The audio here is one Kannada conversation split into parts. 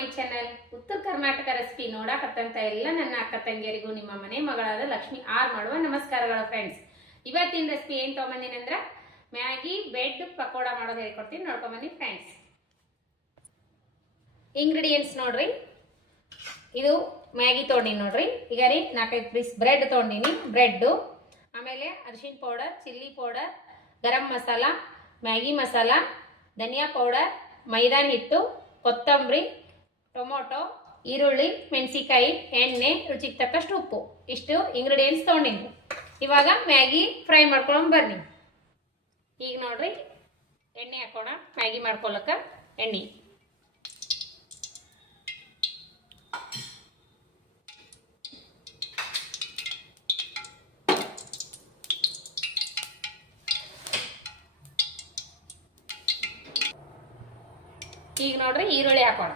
ಮೈ ಚಾನೆಲ್ ಉತ್ತರ ಕರ್ನಾಟಕ ರೆಸಿಪಿ ನೋಡಕತ್ತಂತ ಎಲ್ಲ ನನ್ನ ಅಕ್ಕ ತಂಗಿಯರಿಗೂ ನಿಮ್ಮ ಮನೆ ಮಗಳಾದ ಲಕ್ಷ್ಮಿ ಆರ್ ಮಾಡುವ ನಮಸ್ಕಾರಗಳು ಫ್ರೆಂಡ್ಸ್. ಇವತ್ತಿನ ರೆಸಿಪಿ ಏನು ತೊಗೊಂಬಂದಿನಿ ಅಂದ್ರೆ ಮ್ಯಾಗಿ ಬ್ರೆಡ್ ಪಕೋಡ ಮಾಡೋದು ಹೇಳ್ಕೊಡ್ತೀನಿ, ನೋಡ್ಕೊಂಬನ್ನಿ ಫ್ರೆಂಡ್ಸ್. ಇಂಗ್ರೀಡಿಯೆಂಟ್ಸ್ ನೋಡ್ರಿ, ಇದು ಮ್ಯಾಗಿ ತೊಗೊಂಡಿನಿ ನೋಡ್ರಿ. ಈಗ ರೀ 4-5 ಪೀಸ್ ಬ್ರೆಡ್ ತೊಗೊಂಡಿನಿ. ಬ್ರೆಡ್ಡು, ಆಮೇಲೆ ಅರಿಶಿನ powder, chilli powder, garam masala, Maggi masala, ಧನಿಯಾ ಪೌಡರ್, ಮೈದಾ ಹಿಟ್ಟು, ಕೊತ್ತಂಬರಿ, ಟೊಮೊಟೊ, ಈರುಳ್ಳಿ, ಮೆಣಸಿಕಾಯಿ, ಎಣ್ಣೆ, ರುಚಿಗೆ ತಕ್ಕಷ್ಟು ಉಪ್ಪು, ಇಷ್ಟು ಇಂಗ್ರೀಡಿಯೆಂಟ್ಸ್ ತೊಗೊಂಡಿನಿ. ಇವಾಗ ಮ್ಯಾಗಿ ಫ್ರೈ ಮಾಡ್ಕೊಂಡು ಬರ್ನಿ. ಈಗ ನೋಡ್ರಿ, ಎಣ್ಣೆ ಹಾಕೋಣ ಮ್ಯಾಗಿ ಮಾಡ್ಕೊಳಕ್ಕೆ. ಎಣ್ಣೆ ಈಗ ನೋಡ್ರಿ, ಈರುಳ್ಳಿ ಹಾಕೋಣ,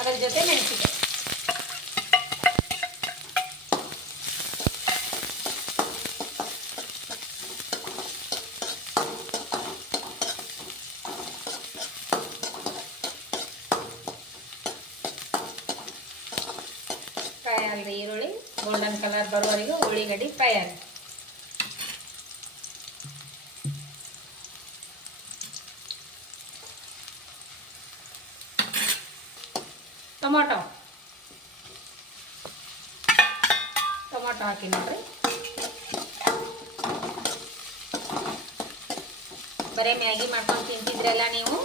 ಅದರ ಜೊತೆ ಮೆಣಸಿಕಾಯಿ. ಫ್ರೈ ಆಗಲಿ ಈರುಳ್ಳಿ, ಗೋಲ್ಡನ್ ಕಲರ್ ಬರುವವರೆಗೂ ಉಳ್ಳಿಗಡ್ಡಿ ಫ್ರೈ ಆಗಲಿ. ಟೊಮೊಟೊ ಹಾಕಿ ನೋಡ್ರಿ. ಬರೀ ಮ್ಯಾಗಿ ಮಾಡ್ಕೊಂಡು ತಿಂತಿದ್ರಲ್ಲ ನೀವು,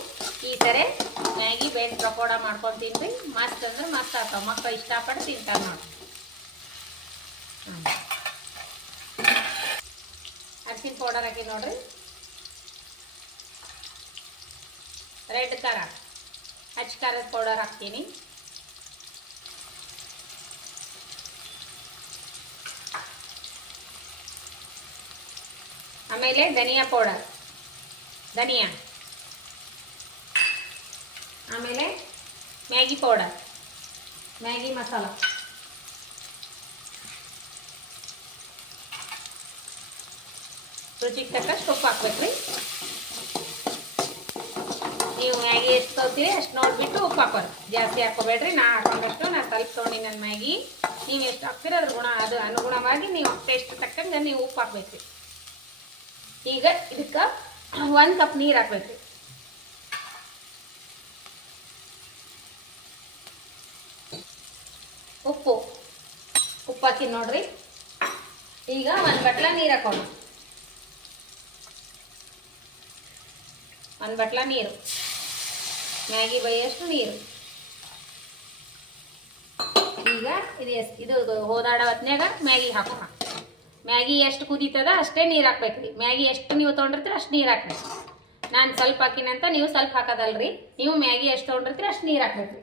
ಈ ಥರ ಮ್ಯಾಗಿ ಬ್ರೆಡ್ ಪಕೋಡ ಮಾಡ್ಕೊಂಡು ತಿನ್ರಿ. ಮಸ್ತ್ ಅಂದ್ರೆ ಮಸ್ತ್ ಆಗ್ತಾವ, ಮಕ್ಕಳು ಇಷ್ಟಪಟ್ಟು ತಿಂತಾವೆ ನೋಡ್ರಿ. ಅರಿಶಿನ ಪೌಡರ್ ಹಾಕಿ ನೋಡ್ರಿ. ರೆಡ್ ಖಾರ, ಹಚ್ಚ ಖಾರದ ಪೌಡರ್ ಹಾಕ್ತೀನಿ. ಆಮೇಲೆ ಧನಿಯಾ ಪೌಡರ್, ಧನಿಯಾ, ಆಮೇಲೆ ಮ್ಯಾಗಿ ಪೌಡರ್, ಮ್ಯಾಗಿ ಮಸಾಲ, ರುಚಿಗೆ ತಕ್ಕಷ್ಟು ಉಪ್ಪು ಹಾಕ್ಬೇಕ್ರಿ. ನೀವು ಮ್ಯಾಗಿ ಎಷ್ಟು ತೊಗೊತೀರಿ ಅಷ್ಟು ನೋಡಿಬಿಟ್ಟು ಉಪ್ಪು ಹಾಕೋರಿ, ಜಾಸ್ತಿ ಹಾಕೋಬೇಡ್ರಿ. ನಾ ಹಾಕೊಂಡಷ್ಟು ನಾ ಸ್ವಲ್ಪ ತೊಗೊಂಡು ನನ್ನ ಮ್ಯಾಗಿ, ನೀವು ಎಷ್ಟು ಹಾಕ್ತೀರಿ ಅದು ಅನುಗುಣವಾಗಿ ನೀವು ಟೇಸ್ಟ್ ತಕ್ಕಂಗೆ ನೀವು ಉಪ್ಪು ಹಾಕ್ಬೇಕ್ರಿ. ಈಗ ಇದಕ್ಕೆ 1 ಕಪ್ ನೀರು ಹಾಕ್ಬೇಕ್ರಿ. ಉಪ್ಪು ಹಾಕಿ ನೋಡ್ರಿ. ಈಗ 1 ಬಟ್ಲ ನೀರು ಹಾಕೋಣ. 1 ಬಟ್ಲ ನೀರು, ಮ್ಯಾಗಿ ಬೈಯಷ್ಟು ನೀರು. ಈಗ ಇದು ಹೋದಾಡೋ ಹೊತ್ನ್ಯಾಗ ಮ್ಯಾಗಿ ಹಾಕೋಣ. ಮ್ಯಾಗಿ ಎಷ್ಟು ಕುದೀತದ ಅಷ್ಟೇ ನೀರು ಹಾಕ್ಬೇಕ್ರಿ. ಮ್ಯಾಗಿ ಎಷ್ಟು ನೀವು ತೊಗೊಂಡಿರ್ತೀರ ಅಷ್ಟು ನೀರು ಹಾಕ್ಬೇಕು. ನಾನು ಸ್ವಲ್ಪ ಹಾಕಿನಂತ ನೀವು ಸ್ವಲ್ಪ ಹಾಕೋದಲ್ರಿ. ನೀವು ಮ್ಯಾಗಿ ಎಷ್ಟು ತೊಗೊಂಡಿರ್ತೀರ ಅಷ್ಟು ನೀರು ಹಾಕ್ಬೇಕ್ರಿ.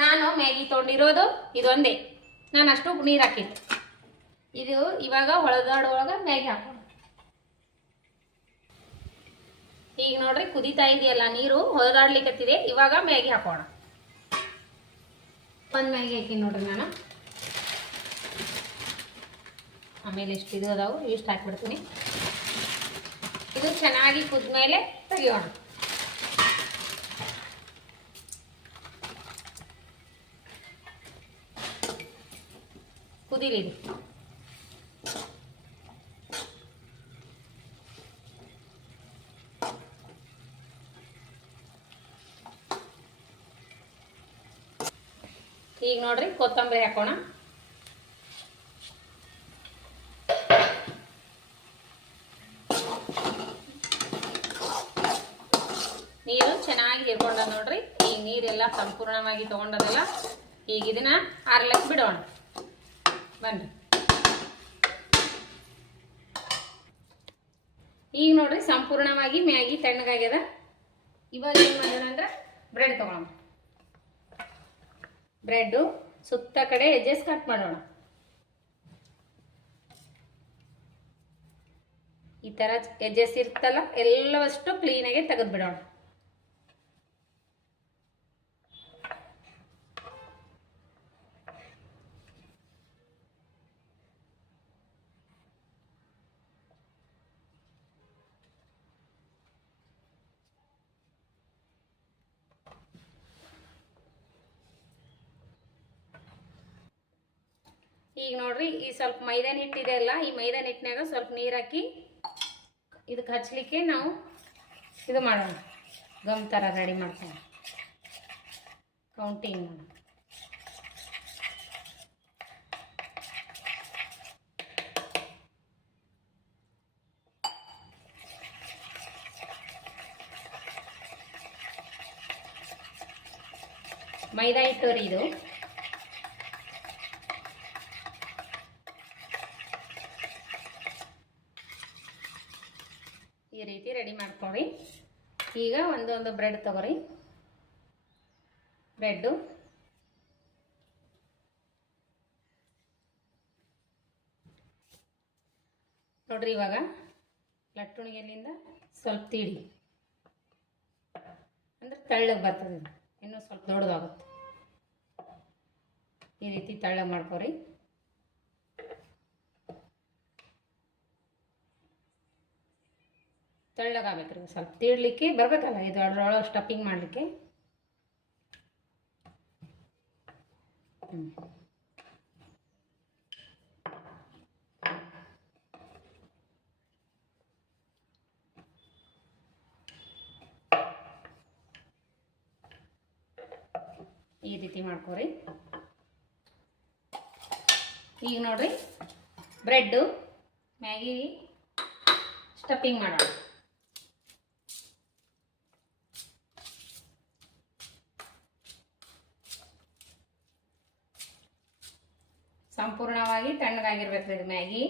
ನಾನು ಮ್ಯಾಗಿ ತೊಗೊಂಡಿರೋದು ಇದೊಂದೇ, ನಾನು ಅಷ್ಟು ನೀರು ಹಾಕಿದ್ದೆ. ಇದು ಇವಾಗ ಹೊಳೆದಾಡುವಾಗ ಮ್ಯಾಗಿ ಹಾಕೋಣ. ಈಗ ನೋಡ್ರಿ, ಕುದೀತಾ ಇದೆಯಲ್ಲ ನೀರು, ಹೊಳೆದಾಡ್ಲಿಕ್ಕತ್ತಿದೆ. ಇವಾಗ ಮ್ಯಾಗಿ ಹಾಕೋಣ. 1 ಮ್ಯಾಗಿ ಹಾಕಿ ನೋಡ್ರಿ ನಾನು. ಆಮೇಲೆ ಇಷ್ಟು ಇದು ಅದಾವು, ಇಷ್ಟು ಹಾಕ್ಬಿಡ್ತೀನಿ. ಇದು ಚೆನ್ನಾಗಿ ಕುದ್ಮೇಲೆ ತೆಗಿಯೋಣ. ಕುದೀಲಿ ಇದು. ಈಗ ನೋಡ್ರಿ, ಕೊತ್ತಂಬರಿ ಹಾಕೋಣ. ನೀರು ಚೆನ್ನಾಗಿ ಹಿಡ್ಕೊಂಡ ನೋಡ್ರಿ. ಈಗ ನೀರೆಲ್ಲ ಸಂಪೂರ್ಣವಾಗಿ ತೊಗೊಂಡದಲ್ಲ. ಈಗ ಇದನ್ನ ಆರ್ಲಕ್ಕೆ ಬಿಡೋಣ. ಬನ್ನಿ. ಈಗ ನೋಡ್ರಿ, ಸಂಪೂರ್ಣವಾಗಿ ಮ್ಯಾಗಿ ತಣ್ಣಗಾಗ್ಯದ. ಇವಾಗ ಏನು ಮಾಡೋಣ ಅಂದ್ರೆ ಬ್ರೆಡ್ ತೊಗೊಳೋಣ. ಬ್ರೆಡ್ಡು ಸುತ್ತ ಕಡೆ ಎಡ್ಜಸ್ ಕಟ್ ಮಾಡೋಣ. ಈ ಥರ ಎಡ್ಜಸ್ ಇರ್ತಲ್ಲ ಎಲ್ಲವಷ್ಟು ಕ್ಲೀನಾಗಿ ತೆಗೆದು ಬಿಡೋಣ. ಈಗ ನೋಡ್ರಿ ಈ ಸ್ವಲ್ಪ ಮೈದಾನ ಹಿಟ್ಟಿದೆ ಅಲ್ಲ, ಈ ಮೈದಾನ ಹಿಟ್ಟಿನಾಗ ಸ್ವಲ್ಪ ನೀರು ಹಾಕಿ ಇದಕ್ಕೆ ಹಚ್ಚಲಿಕ್ಕೆ ನಾವು ಇದು ಮಾಡೋಣ, ಗಮ್ ಥರ ರೆಡಿ ಮಾಡ್ಕೊಂಡು ಕೌಂಟಿಂಗ್ ಮಾಡೋಣ. ಮೈದಾ ಹಿಟ್ಟು ರೀ ಇದು. ಈ ರೀತಿ ರೆಡಿ ಮಾಡ್ಕೊಳ್ಳಿ. ಈಗ ಒಂದೊಂದು ಬ್ರೆಡ್ ತಗೋರಿ. ಬ್ರೆಡ್ಡು ನೋಡ್ರಿ, ಇವಾಗ ಲಟ್ಟುಣಿಗೆಲ್ಲಿಂದ ಸ್ವಲ್ಪ ತೀಡಿ ಅಂದ್ರೆ ತೆಳ್ಳಗೆ ಬರ್ತದೆ, ಇನ್ನೂ ಸ್ವಲ್ಪ ದೊಡ್ಡದಾಗುತ್ತೆ. ಈ ರೀತಿ ತೆಳ್ಳಗೆ ಮಾಡ್ಕೊರಿ. ತೆಳ್ಳಗಾಗಬೇಕ್ರಿ, ಸ್ವಲ್ಪ ತೀಡ್ಲಿಕ್ಕೆ ಬರಬೇಕಲ್ಲ ಇದು ಅದ್ರೊಳಗೆ ಸ್ಟಫಿಂಗ್ ಮಾಡಲಿಕ್ಕೆ. ಈ ರೀತಿ ಮಾಡ್ಕೊರಿ. ಈಗ ನೋಡ್ರಿ, ಬ್ರೆಡ್ಡು ಮ್ಯಾಗಿ ಸ್ಟಫಿಂಗ್ ಮಾಡೋಣ. ಸಂಪೂರ್ಣವಾಗಿ ತಣ್ಣಗಾಗಿರ್ಬೇಕು ಇದು ಮ್ಯಾಗಿ.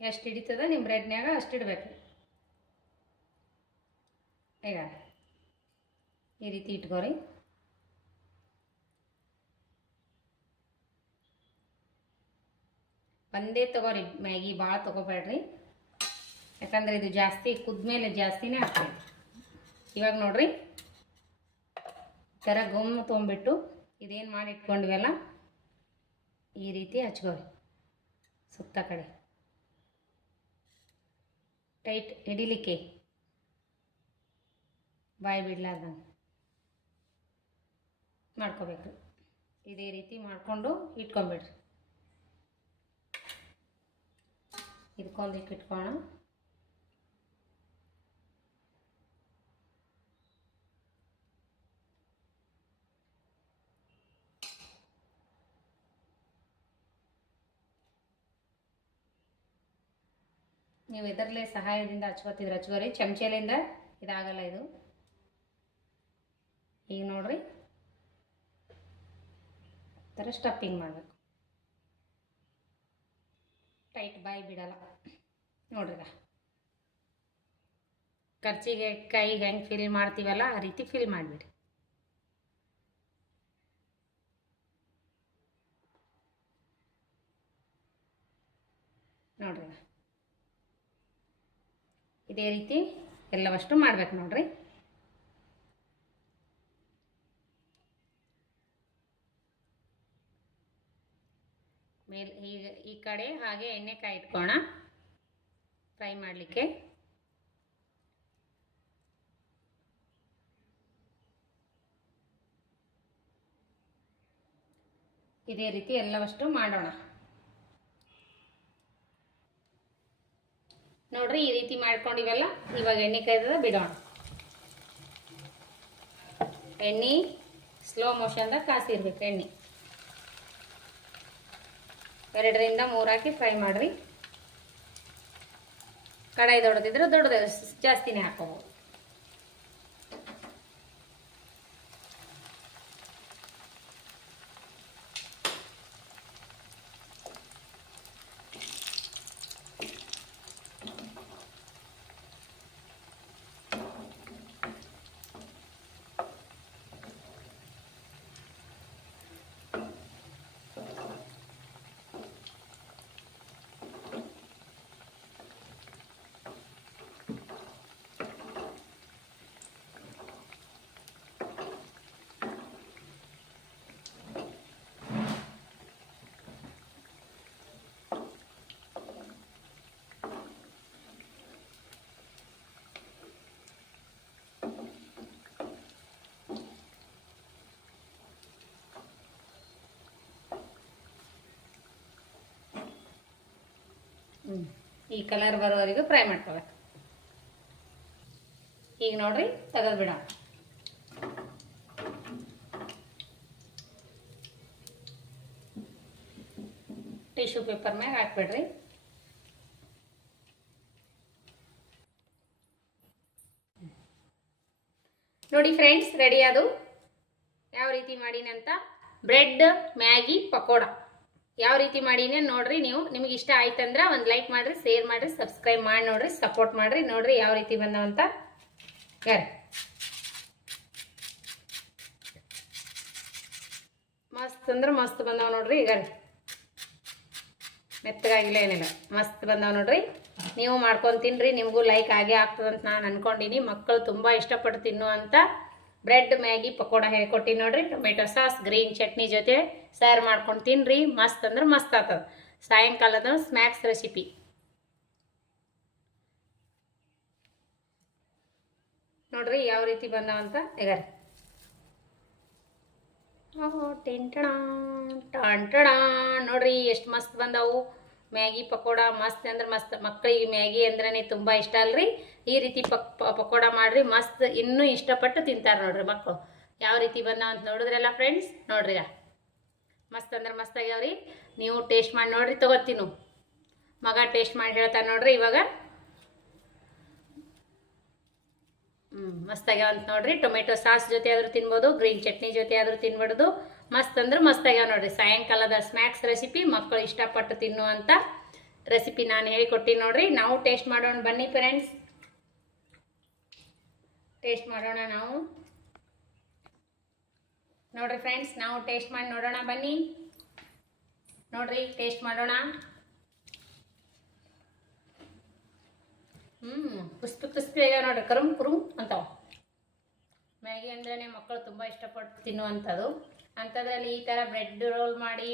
ಎಷ್ಟು ಹಿಡಿತದ ನಿಮ್ಮ ಬ್ರೆಡ್ನ್ಯಾಗ ಅಷ್ಟು ಇಡಬೇಕು. ಈಗ ಈ ರೀತಿ ಇಟ್ಕೋರಿ. ಒಂದೇ ತಗೋರಿ ಮ್ಯಾಗಿ, ಭಾಳ ತಗೋಬೇಡ್ರಿ, ಯಾಕಂದ್ರೆ ಇದು ಜಾಸ್ತಿ ಕುದ್ಮೇಲೆ ಜಾಸ್ತಿನೇ ಆಗ್ತದೆ. ಇವಾಗ ನೋಡ್ರಿ, ಥರ ಗೊಮ್ಮು ತೊಗೊಂಬಿಟ್ಟು ಇದೇನು ಮಾಡಿ ಇಟ್ಕೊಂಡ್ವಲ್ಲ ಈ ರೀತಿ ಹಚ್ಕೋರಿ. ಸುತ್ತ ಕಡೆ ಟೈಟ್ ಹಿಡಿಲಿಕ್ಕೆ, ಬಾಯಿ ಬಿಡ್ಲಾರ್ದಂಗೆ ಮಾಡ್ಕೋಬೇಕು. ಇದೇ ರೀತಿ ಮಾಡಿಕೊಂಡು ಇಟ್ಕೊಂಬಿಡ್ರಿ. ಇದಕ್ಕೊಂದಿಟ್ಟು ಇಟ್ಕೋಣ. ನೀವು ಇದರಲ್ಲೇ ಸಹಾಯದಿಂದ ಹಚ್ಕೋರಿ, ಚಮಚೆಲಿಂದ ಇದಾಗಲ್ಲ ಇದು. ಈಗ ನೋಡ್ರಿ, ಥರ ಸ್ಟಫಿಂಗ್ ಮಾಡಬೇಕು. ಟೈಟ್ ಬಾಯಿ ಬಿಡಲ್ಲ ನೋಡ್ರಿ. ಖರ್ಚಿಗೆ ಕೈಗೆ ಹೆಂಗೆ ಫಿಲ್ ಮಾಡ್ತೀವಲ್ಲ ಆ ರೀತಿ ಫಿಲ್ ಮಾಡಿಬಿಡಿ. ನೋಡ್ರಿ, ಇದೇ ರೀತಿ ಎಲ್ಲವಷ್ಟು ಮಾಡ್ಬೇಕು ನೋಡ್ರಿ. ಮೇಲೆ ಈಗ ಈ ಕಡೆ ಹಾಗೆ ಎಣ್ಣೆ ಕಾಯಿ ಇಟ್ಕೋಣ ಫ್ರೈ ಮಾಡಲಿಕ್ಕೆ. ಇದೇ ರೀತಿ ಎಲ್ಲವಷ್ಟು ಮಾಡೋಣ ನೋಡ್ರಿ. ಈ ರೀತಿ ಮಾಡ್ಕೊಂಡಿವಲ್ಲ, ಇವಾಗ ಎಣ್ಣೆ ಕಾಯ್ದದ ಬಿಡೋಣ. ಎಣ್ಣೆ ಸ್ಲೋ ಮೋಷನ್ದಾಗ ಕಾಸಿರ್ಬೇಕು. ಎಣ್ಣೆ 2 ರಿಂದ 3 ಹಾಕಿ ಫ್ರೈ ಮಾಡ್ರಿ. ಕಡಾಯಿ ದೊಡ್ಡದಿದ್ರೆ ದೊಡ್ಡದ ಜಾಸ್ತಿನೇ ಹಾಕೋಬಹುದು. ಈ ಕಲರ್ ಬರೋವರೆಗೂ ಫ್ರೈ ಮಾಡ್ಕೋಬೇಕು. ಈಗ ನೋಡ್ರಿ ತೆಗೆದು ಬಿಡೋಣ. ಟಿಶ್ಯೂ ಪೇಪರ್ ಮ್ಯಾಗ ಹಾಕ್ಬಿಡ್ರಿ. ನೋಡಿ ಫ್ರೆಂಡ್ಸ್, ರೆಡಿ ಅದು. ಯಾವ ರೀತಿ ಮಾಡೀನಂತ ಬ್ರೆಡ್ ಮ್ಯಾಗಿ ಪಕೋಡ ಯಾವ ರೀತಿ ಮಾಡೀನಿ ನೋಡ್ರಿ. ನಿಮಗೆ ಇಷ್ಟ ಆಯ್ತಂದ್ರೆ ಒಂದು ಲೈಕ್ ಮಾಡ್ರಿ, ಶೇರ್ ಮಾಡ್ರಿ, ಸಬ್ಸ್ಕ್ರೈಬ್ ಮಾಡಿ ನೋಡ್ರಿ, ಸಪೋರ್ಟ್ ಮಾಡ್ರಿ. ನೋಡ್ರಿ ಯಾವ ರೀತಿ ಬಂದವಂತ. ಮಸ್ತ್ ಅಂದ್ರೆ ಮಸ್ತ್ ಬಂದವ ನೋಡ್ರಿ. ಈಗ ಮೆತ್ತಗಾಗಿಲ್ಲ, ಏನಿಲ್ಲ, ಮಸ್ತ್ ಬಂದವ ನೋಡ್ರಿ. ನೀವು ಮಾಡ್ಕೊಂಡು ತಿನ್ರಿ, ನಿಮಗೂ ಲೈಕ್ ಆಗೇ ಆಗ್ತದಂತ ನಾನು ಅನ್ಕೊಂಡಿನಿ. ಮಕ್ಕಳು ತುಂಬಾ ಇಷ್ಟಪಟ್ಟು ತಿನ್ನುವಂತ ಬ್ರೆಡ್ ಮ್ಯಾಗಿ ಪಕೋಡ ಹೇಳ್ಕೊಟ್ಟಿನಿ ನೋಡ್ರಿ. ಟೊಮೆಟೊ ಸಾಸ್ ಗ್ರೀನ್ ಚಟ್ನಿ ಜೊತೆ ಸರ್ವ್ ಮಾಡ್ಕೊಂಡು ತಿನ್ರಿ. ಮಸ್ತ್ ಅಂದ್ರೆ ಮಸ್ತ್ ಆಗ್ತದ. ಸಾಯಂಕಾಲದ ಸ್ನ್ಯಾಕ್ಸ್ ರೆಸಿಪಿ ನೋಡ್ರಿ ಯಾವ ರೀತಿ ಬಂದವಂತ. ಈಗ ನೋಡ್ರಿ ಎಷ್ಟು ಮಸ್ತ್ ಬಂದವು ಮ್ಯಾಗಿ ಪಕೋಡ. ಮಸ್ತ್ ಅಂದ್ರೆ ಮಸ್ತ್. ಮಕ್ಕಳಿಗೆ ಮ್ಯಾಗಿ ಅಂದ್ರೇ ತುಂಬಾ ಇಷ್ಟ ಅಲ್ರಿ. ಈ ರೀತಿ ಪಕೋಡ ಮಾಡ್ರಿ, ಮಸ್ತ್ ಇನ್ನೂ ಇಷ್ಟಪಟ್ಟು ತಿಂತಾರೆ ನೋಡ್ರಿ ಮಕ್ಕಳು. ಯಾವ ರೀತಿ ಬಂದಾವ ಅಂತ ನೋಡಿದ್ರಲ್ಲ ಫ್ರೆಂಡ್ಸ್. ನೋಡ್ರಿ ಮಸ್ತ್ ಅಂದ್ರೆ ಮಸ್ತ್ ಆಗ್ಯಾವ್ರಿ. ನೀವು ಟೇಸ್ಟ್ ಮಾಡಿ ನೋಡ್ರಿ. ತಗೋತೀನಿ ಮಗ ಟೇಸ್ಟ್ ಮಾಡಿ ಹೇಳ್ತಾನೆ ನೋಡ್ರಿ ಇವಾಗ. ಮಸ್ತ್ ಆಗ್ಯಾವ ಅಂತ ನೋಡ್ರಿ. ಟೊಮೆಟೊ ಸಾಸ್ ಜೊತೆ ಆದ್ರೂ ತಿನ್ಬೋದು, ಗ್ರೀನ್ ಚಟ್ನಿ ಜೊತೆ ಆದ್ರೂ ತಿನ್ಬಾರ್ದು. ಮಸ್ತ್ ಅಂದ್ರೆ ಮಸ್ತ್ ಆಗ್ಯಾವ ನೋಡ್ರಿ. ಸಾಯಂಕಾಲದ ಸ್ನ್ಯಾಕ್ಸ್ ರೆಸಿಪಿ, ಮಕ್ಕಳು ಇಷ್ಟಪಟ್ಟು ತಿನ್ನುವಂತ ರೆಸಿಪಿ ನಾನು ಹೇಳಿಕೊಟ್ಟಿನಿ ನೋಡ್ರಿ. ನಾವು ಟೇಸ್ಟ್ ಮಾಡೋಣ ಬನ್ನಿ ಫ್ರೆಂಡ್ಸ್. ಟೇಸ್ಟ್ ಮಾಡೋಣ ನಾವು. ನೋಡ್ರಿ ಫ್ರೆಂಡ್ಸ್, ನಾವು ಟೇಸ್ಟ್ ಮಾಡಿ ನೋಡೋಣ ಬನ್ನಿ. ನೋಡ್ರಿ ಟೇಸ್ಟ್ ಮಾಡೋಣ. ಕ್ರಿಸ್ಪಿ ಆಗ್ಯಾವ ನೋಡ್ರಿ. ಕರುಮ್ ಕುರುಮ್ ಅಂತಾವ. ಮ್ಯಾಗಿ ಅಂದ್ರೇ ಮಕ್ಕಳು ತುಂಬಾ ಇಷ್ಟಪಟ್ಟು ತಿನ್ನುವಂಥದ್ದು. ಅಂಥದ್ರಲ್ಲಿ ಈ ಥರ ಬ್ರೆಡ್ ರೋಲ್ ಮಾಡಿ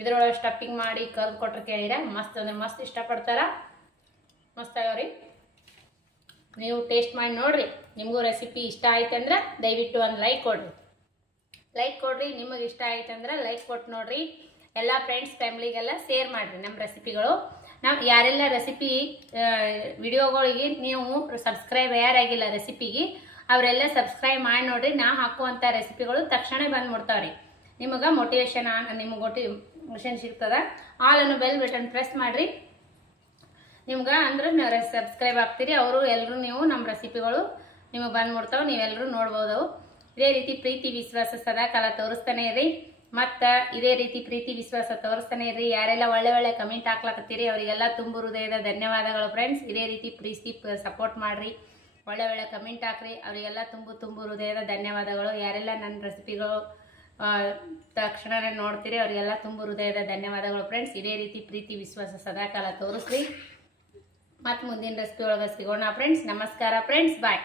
ಇದ್ರೊಳಗೆ ಸ್ಟಫಿಂಗ್ ಮಾಡಿ ಕರ್ದು ಕೊಟ್ರೆ ಕೇಳಿರ ಮಸ್ತ್ ಅಂದ್ರೆ ಮಸ್ತ್ ಇಷ್ಟಪಡ್ತಾರ. ಮಸ್ತ್ ಆಗ್ಯಾವ್ರಿ. ನೀವು ಟೇಸ್ಟ್ ಮಾಡಿ ನೋಡ್ರಿ. ನಿಮಗೂ ರೆಸಿಪಿ ಇಷ್ಟ ಆಯ್ತಂದ್ರೆ ದಯವಿಟ್ಟು ಒಂದು ಲೈಕ್ ಕೊಡ್ರಿ. ನಿಮಗೆ ಇಷ್ಟ ಆಯ್ತಂದ್ರೆ ಲೈಕ್ ಕೊಟ್ಟು ನೋಡ್ರಿ. ಎಲ್ಲ ಫ್ರೆಂಡ್ಸ್ ಫ್ಯಾಮಿಲಿಗೆಲ್ಲ ಶೇರ್ ಮಾಡಿರಿ ನಮ್ಮ ರೆಸಿಪಿಗಳು. ನಾವು ಯಾರೆಲ್ಲ ರೆಸಿಪಿ ವಿಡಿಯೋಗಳಿಗೆ ನೀವು ಸಬ್ಸ್ಕ್ರೈಬ್ ಯಾರಾಗಿಲ್ಲ ರೆಸಿಪಿಗೆ, ಅವರೆಲ್ಲ ಸಬ್ಸ್ಕ್ರೈಬ್ ಮಾಡಿ ನೋಡ್ರಿ. ನಾ ಹಾಕುವಂಥ ರೆಸಿಪಿಗಳು ತಕ್ಷಣ ಬಂದ್ಬಿಡ್ತಾವ್ರಿ. ನಿಮಗೆ ಮೋಟಿವೇಶನ್ ಸಿಗ್ತದ. ಆಲ್ ಅನ್ನೋ ಬೆಲ್ ಬಟನ್ ಪ್ರೆಸ್ ಮಾಡಿರಿ. ನಿಮ್ಗೆ ಅಂದ್ರೆ ಸಬ್ಸ್ಕ್ರೈಬ್ ಆಗ್ತೀರಿ. ಅವರು ಎಲ್ಲರೂ ನೀವು ನಮ್ಮ ರೆಸಿಪಿಗಳು ನಿಮಗೆ ಬಂದ್ಬಿಡ್ತಾವೆ. ನೀವೆಲ್ಲರೂ ನೋಡ್ಬೋದು. ಇದೇ ರೀತಿ ಪ್ರೀತಿ ವಿಶ್ವಾಸ ಸದಾಕಾಲ ತೋರಿಸ್ತಾನೆ ಇರಿ. ಮತ್ತು ಇದೇ ರೀತಿ ಪ್ರೀತಿ ವಿಶ್ವಾಸ ತೋರಿಸ್ತಾನೆ ಇರ್ರಿ. ಯಾರೆಲ್ಲ ಒಳ್ಳೆ ಕಮೆಂಟ್ ಹಾಕ್ಲಕತ್ತೀರಿ ಅವರಿಗೆಲ್ಲ ತುಂಬು ಹೃದಯದ ಧನ್ಯವಾದಗಳು ಫ್ರೆಂಡ್ಸ್. ಇದೇ ರೀತಿ ಪ್ರೀತಿ ಸಪೋರ್ಟ್ ಮಾಡಿರಿ. ಒಳ್ಳೆ ಕಮೆಂಟ್ ಹಾಕ್ರಿ. ಅವರಿಗೆಲ್ಲ ತುಂಬು ಹೃದಯದ ಧನ್ಯವಾದಗಳು. ಯಾರೆಲ್ಲ ನನ್ನ ರೆಸಿಪಿಗಳು ತಕ್ಷಣವೇ ನೋಡ್ತೀರಿ ಅವರಿಗೆಲ್ಲ ತುಂಬು ಹೃದಯದ ಧನ್ಯವಾದಗಳು ಫ್ರೆಂಡ್ಸ್. ಇದೇ ರೀತಿ ಪ್ರೀತಿ ವಿಶ್ವಾಸ ಸದಾಕಾಲ ತೋರಿಸ್ರಿ. ಮತ್ತು ಮುಂದಿನ ರೆಸಿಪಿ ಒಳಗೆ ಸಿಗೋಣ ಫ್ರೆಂಡ್ಸ್. ನಮಸ್ಕಾರ ಫ್ರೆಂಡ್ಸ್. ಬಾಯ್.